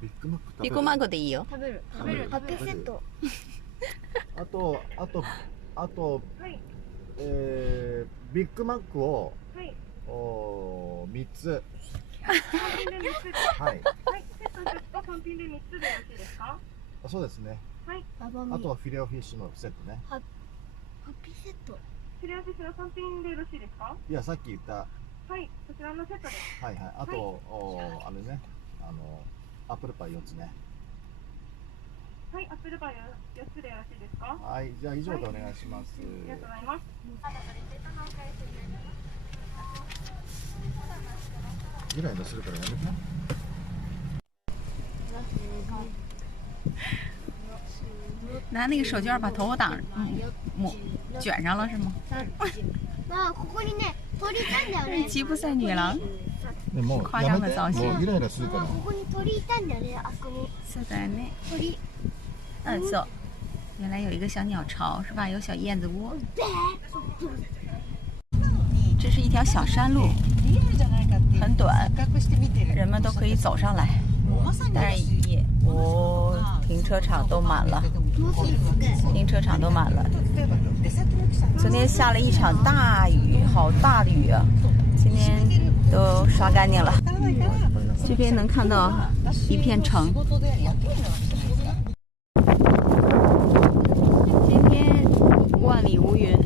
ビッグマック食べる。ビッグマックでいいよ。食べる。食べる。パピセット。あと、ビッグマックを、3つ。はい。単品で3つでよろしいですか？そうですね。はい。あとはフィレオフィッシュのセットね。パピセット。フィレオフィッシュの単品でよろしいですか？いや、さっき言った。はい、こちらのセットです。はいはい。あと、あれね、アップルパイ4つね。はい、アップルパイ4つでよろしいですか？はい、じゃあ以上でお願いします。ありがとうございます。イライラするからやめて。拿那个手绢把头发挡卷上了是吗？あ、ここにね、鳥いたんだよね。吉普赛女郎。ね、もう夸張な造型。もうイライラするから。ここに鳥いたんだよね、あそこに。そうだね。鳥。そう。原来有一个小鸟巢是吧？有小燕子窝。这是一条小山路，很短，人们都可以走上来，但是停车场都满了，停车场都满了。昨天下了一场大雨，好大的雨啊！今天都刷干净了。这边能看到一片城。今天万里无云。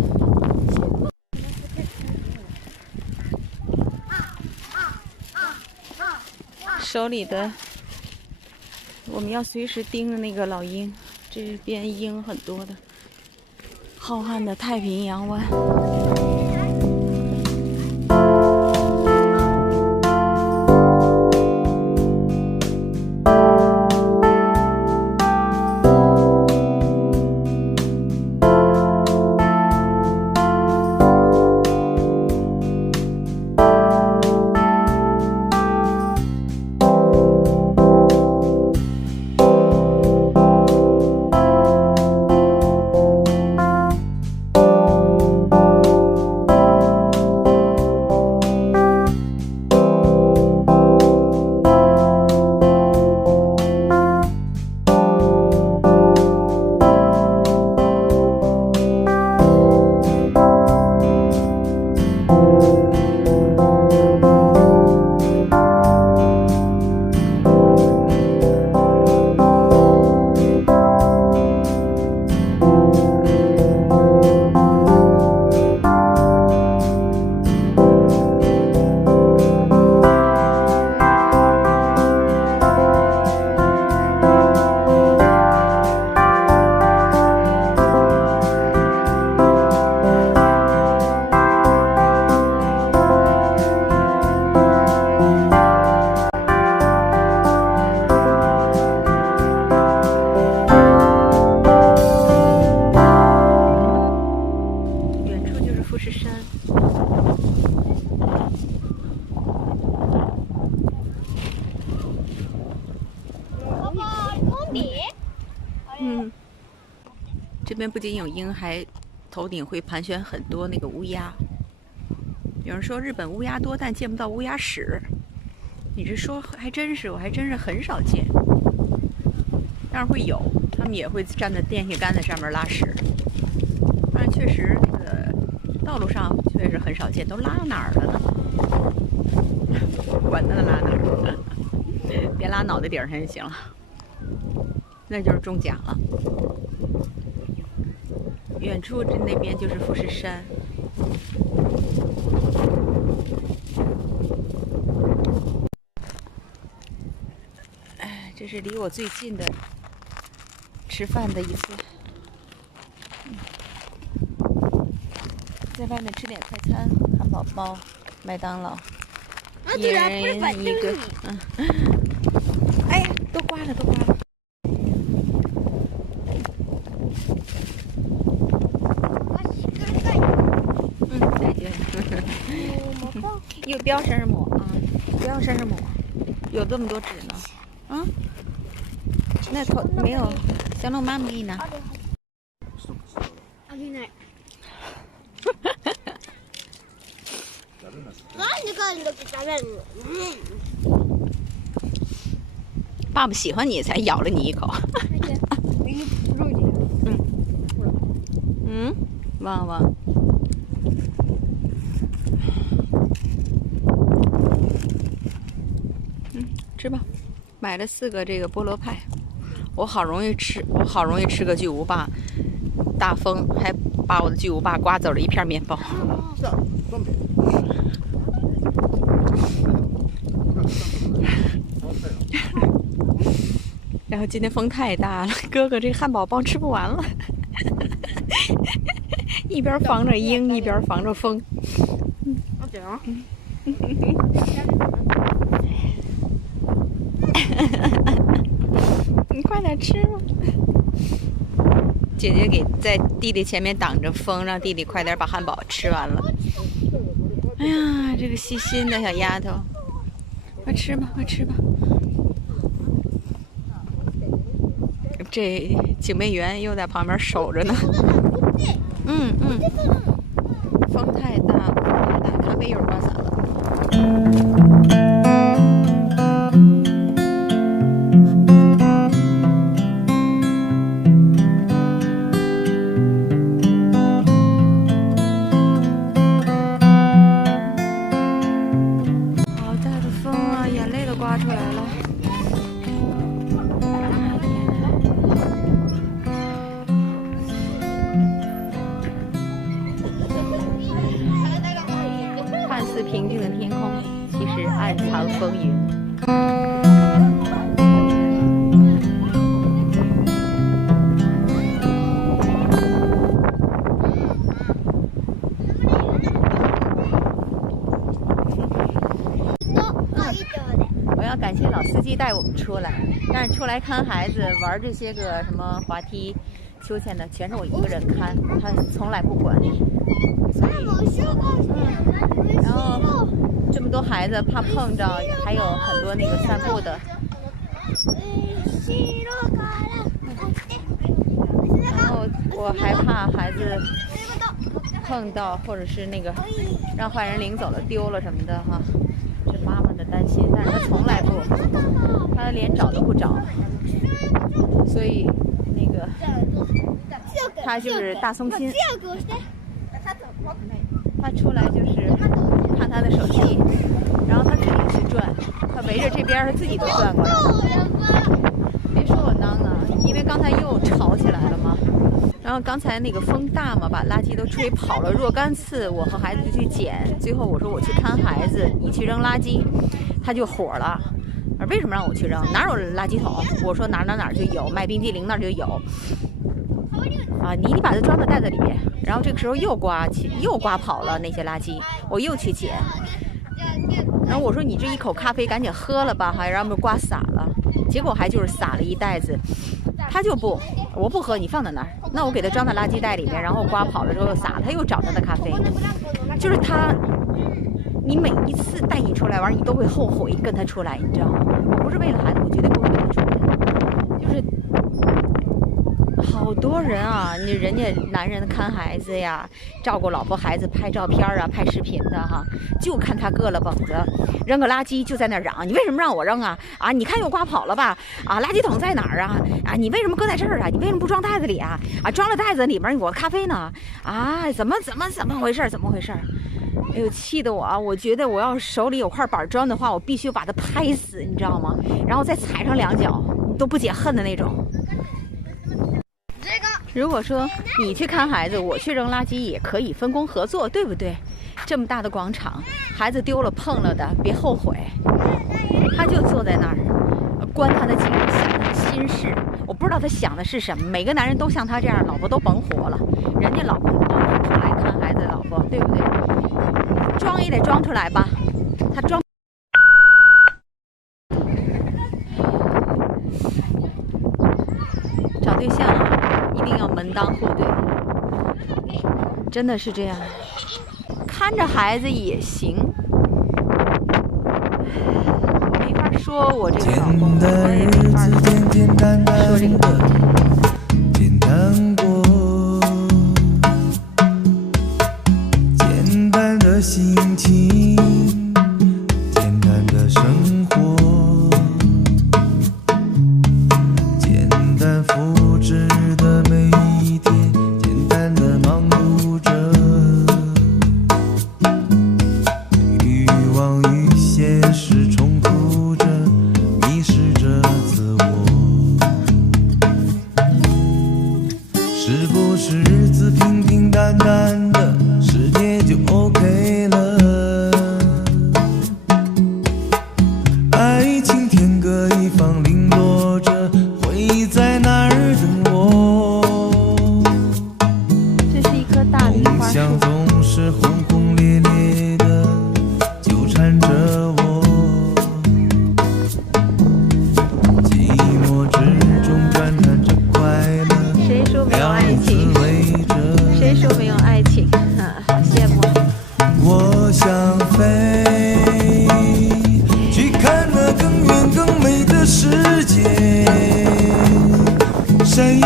手里的，我们要随时盯着那个老鹰，这边鹰很多的，浩瀚的太平洋湾。这边不仅有鹰，还头顶会盘旋很多那个乌鸦。有人说日本乌鸦多，但见不到乌鸦屎。你这说还真是，我还真是很少见。但是会有，他们也会站在电线杆子上面拉屎。但是确实，道路上确实很少见，都拉哪儿了呢？管他呢，拉哪儿，别拉脑袋顶上就行了。那就是中奖了。远处那边就是富士山。哎，这是离我最近的吃饭的一次。在外面吃点快餐，汉堡包、麦当劳，一人一个。哎呀，都刮了，都刮了。再见。又不要生日抹啊！不要生日抹，有这么多纸呢。啊？那头没有，小龙妈妈给你拿。あげない。なんで帰る時食べるの？爸爸喜欢你才咬了你一口。旺旺。吃吧，买了4个这个菠萝派，我好容易吃个巨无霸，大风还把我的巨无霸刮走了一片面包。然后今天风太大了，哥哥这汉堡包吃不完了，一边防着鹰，一边防着风。你快点吃吧，姐姐给在弟弟前面挡着风，让弟弟快点把汉堡吃完了。哎呀，这个细心的小丫头，快吃吧，快吃吧。这警卫员又在旁边守着呢。风太大了，咖啡一会儿刮洒了。好大的风啊，眼泪都刮出来了。看似平静的天空，其实暗藏风云。我要感谢老司机带我们出来，但是出来看孩子玩这些个什么滑梯、秋千的，全是我一个人看，他从来不管。然后这么多孩子怕碰着，还有很多那个散步的。然后我害怕孩子碰到，或者是那个让坏人领走了、丢了什么的哈，是妈妈的担心。但是他从来不，他连找都不找，所以那个他就是大松心。他出来就是看他的手机，然后他自己去转，他围着这边他自己都转过来。别说我当呢，因为刚才又吵起来了嘛。然后刚才那个风大嘛，把垃圾都吹跑了若干次，我和孩子就去捡。最后我说我去看孩子，你去扔垃圾，他就火了。为什么让我去扔？哪有垃圾桶？我说哪就有，卖冰激凌那儿就有。啊，你把它装到袋子里面，然后这个时候又刮跑了那些垃圾，我又去捡。然后我说你这一口咖啡赶紧喝了吧，还让他刮洒了，结果还就是洒了一袋子。他就不，我不喝，你放在那儿。那我给他装到垃圾袋里面，然后刮跑了之后又洒了，他又找他的咖啡。就是他，你每一次带你出来玩，你都会后悔跟他出来，你知道吗？我不是为了孩子，我绝对不会跟他出来，就是。好多人啊，人家男人看孩子呀，照顾老婆孩子，拍照片啊，拍视频的哈，就看他硌了蹦着，扔个垃圾就在那嚷，你为什么让我扔啊？啊，你看又刮跑了吧？啊，垃圾桶在哪儿啊？啊，你为什么搁在这儿啊？你为什么不装袋子里啊？啊，装了袋子里面我咖啡呢？啊，怎么回事？怎么回事？哎呦，气得我觉得我要手里有块板砖的话，我必须把它拍死，你知道吗？然后再踩上2脚，都不解恨的那种。如果说你去看孩子，我去扔垃圾也可以分工合作，对不对？这么大的广场，孩子丢了碰了的，别后悔。他就坐在那儿，关他的紧，想他的心事。我不知道他想的是什么。每个男人都像他这样，老婆都甭活了。人家老公都出来看孩子，老婆对不对？装也得装出来吧，他装。找对象一定要门当户对，真的是这样。看着孩子也行，没法说我这个老公，我也没法说这个简单过，简单的心情，简单的生活。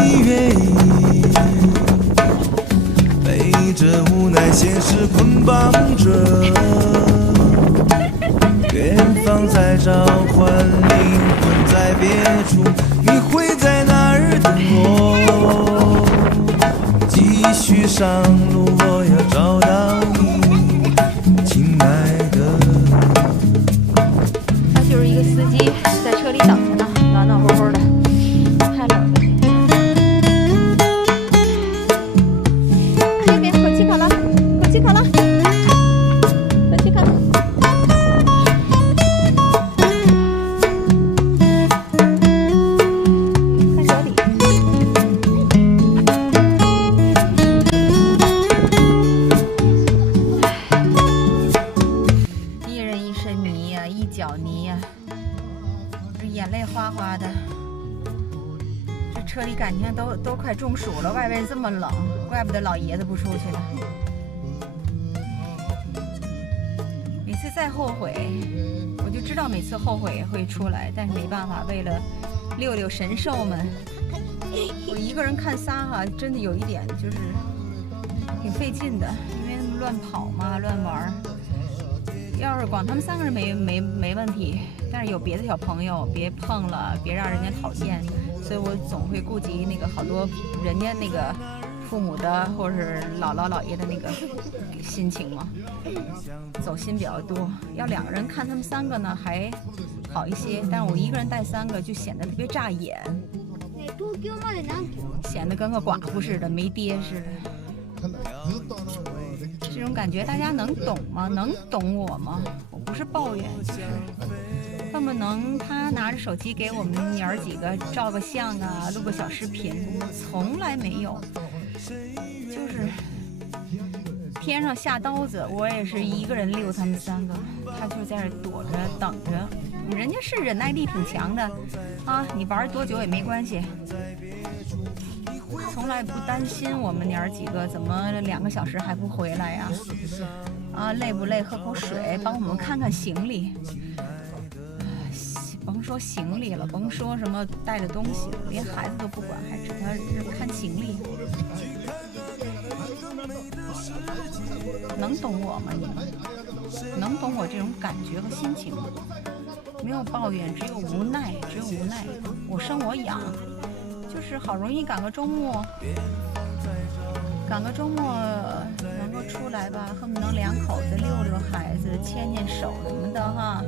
愿意被这无奈现实捆绑着。远方在召唤，灵魂在别处，你会在哪儿等我？继续上路，我要找到你，亲爱的。他就是一个司机，在车里等着呢，暖暖和和的，太冷了。那边火气烤了，火气烤了，火气烤了。看脚底。一人一身泥呀，一脚泥呀，这眼泪哗哗的。这车里感情都快中暑了，外边这么冷，怪不得老爷子不出去了。每次再后悔，我就知道每次后悔会出来，但是没办法，为了遛遛神兽们，我一个人看仨哈，真的有一点就是挺费劲的，因为乱跑嘛，乱玩。要是光他们3个人没问题，但是有别的小朋友，别碰了，别让人家讨厌，所以我总会顾及那个好多人家那个父母的或者是姥姥姥爷的那个心情嘛，走心比较多。要2个人看他们3个呢还好一些，但是我一个人带3个就显得特别扎眼，显得跟个寡妇似的，没爹似的。这种感觉大家能懂吗？能懂我吗？我不是抱怨，就是恨不能他拿着手机给我们娘儿几个照个相啊，录个小视频，从来没有。就是天上下刀子，我也是一个人遛他们3个，他就在这躲着等着。人家是忍耐力挺强的啊，你玩多久也没关系。从来不担心我们娘儿几个怎么2个小时还不回来呀？啊，累不累？喝口水，帮我们看看行李。甭说行李了，甭说什么带的东西，连孩子都不管，还指他看行李。能懂我吗？你们能懂我这种感觉和心情吗？没有抱怨，只有无奈，只有无奈。我生我养。就是好容易赶个周末能够出来吧，恨不能2口子遛遛孩子，牵牵手什么的哈。